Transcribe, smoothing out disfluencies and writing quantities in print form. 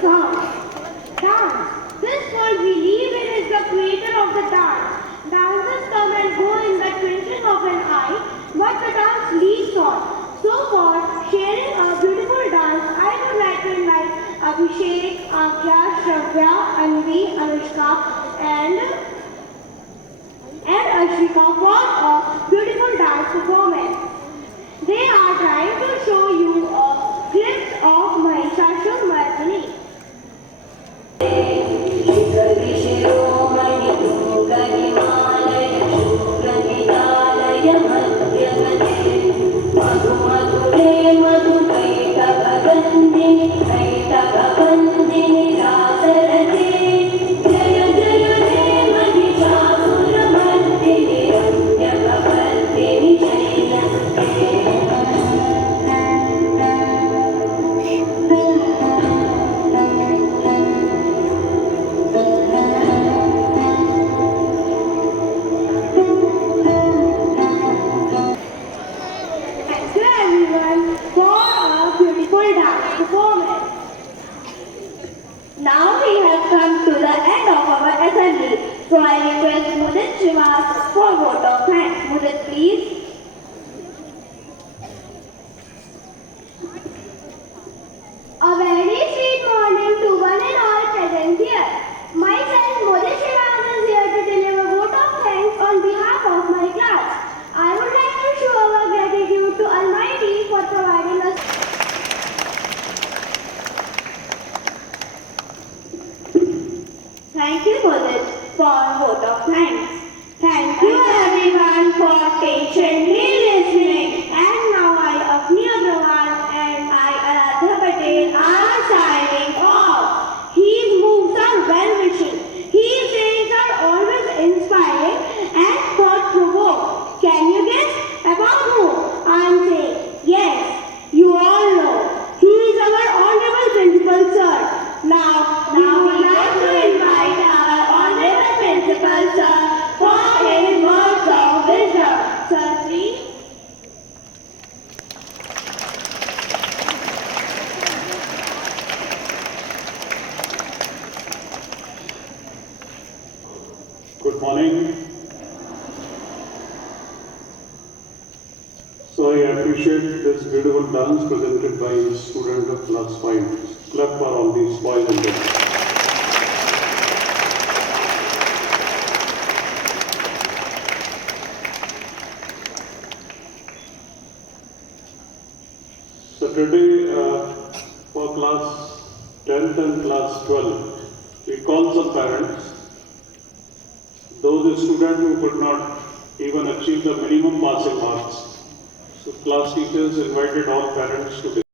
Sound. Dance. This world we live in is the creator of the dance. Dances come and go in the twinkling of an eye, but the dance lives on. So for sharing a beautiful dance, I would like to invite Abhishek, Agya, Shravya, Anvi, Anushka and Ashika for a beautiful dance performance. They are trying to show you a glimpse of Mahishasur. Thank you everyone for a beautiful dance performance. Now we have come to the end of our assembly. So I request Mudit Srivas for vote of thanks. Mudit, please. A very sweet morning to one and all present here. Myself, Mudit Srivas is here to deliver vote of thanks on behalf of my class. I would like to show our gratitude to Almighty for providing us. Thank you, Mudit, for vote of thanks. Thank you everyone for patiently listening. And now I, Shalu Agrawal and I, Aradhya Patel, are signing off. His moves are well-wishing. His sayings are always inspiring and thought-provoking. Can you guess about whom I'm saying? Yes, you all know. He is our honorable principal, sir. Now we would like to invite our honorable principal, sir, for his words of wisdom. Sir, please. Good morning. So I appreciate this beautiful dance presented by a student of class 5. Clap for all these boys and girls. So today for class 10th and class 12, we call some parents. Those students who could not even achieve the minimum passing marks. So class teachers invited all parents to